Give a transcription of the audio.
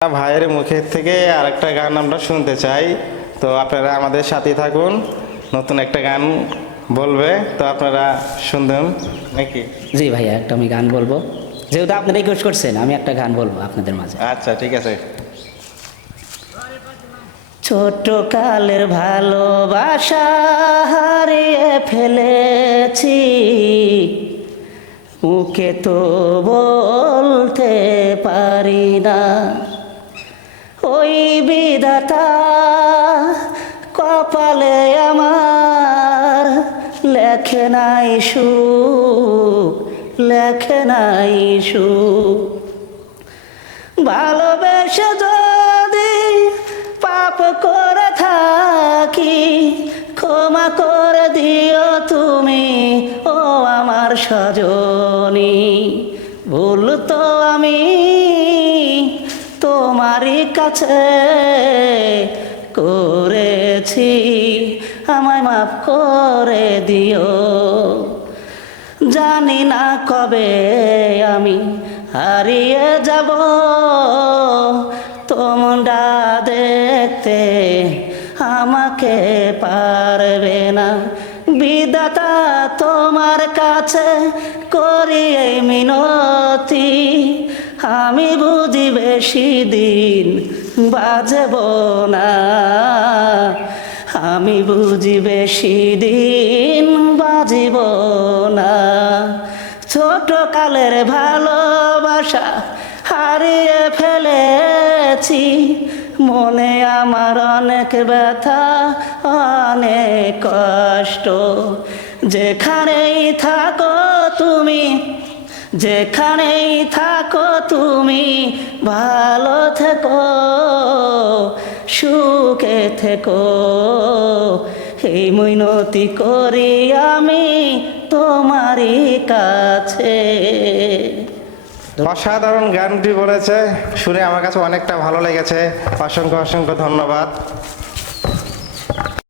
ভাইয়ের মুখের থেকে আরেকটা গান আমরা শুনতে চাই। তো আপনারা আমাদের সাথে থাকুন, নতুন একটা গান বলবে, তো আপনারা শুনবেন নাকি? জি ভাইয়া, একটা আমি গান বলবো, যেহেতু আপনি রিকোয়েস্ট করছেন আমি একটা গান বলবো আপনাদের মাঝে। আচ্ছা, ঠিক আছে। ছোট কালের ভালোবাসা হারিয়ে ফেলেছি, মুখে তো বলতে পারি না। ওই বিধাতা কপালে আমার লেখে নাই সুখ, লেখে নাই সুখ। ভালোবেসে যদি পাপ করে থাকি, ক্ষমা করে দিও তুমি ও আমার সজনী। ভুল তো আমি তোমারই কাছে করেছি, আমায় মাফ করে দিও। জানি না কবে আমি হারিয়ে যাব, তোমরা দেখতে আমাকে পারবে না। বিধাতা তোমার কাছে করি এই মিনতি, আমি বুঝি বেশি দিন বাজব না, আমি বুঝি বেশি দিন বাজিব না। ছোট কালের ভালোবাসা হারিয়ে ফেলেছি, মনে আমার অনেক ব্যথা, অনেক কষ্ট। যেখানেই থাকো তুমি, যেখানেই থাকো তুমি, ভালো থেকো, সুখে থেকো, এই মিনতি করি আমি তোমারই কাছে। অসাধারণ গানটি বলেছে, শুনে আমার কাছে অনেকটা ভালো লেগেছে। অসংখ্য অসংখ্য ধন্যবাদ।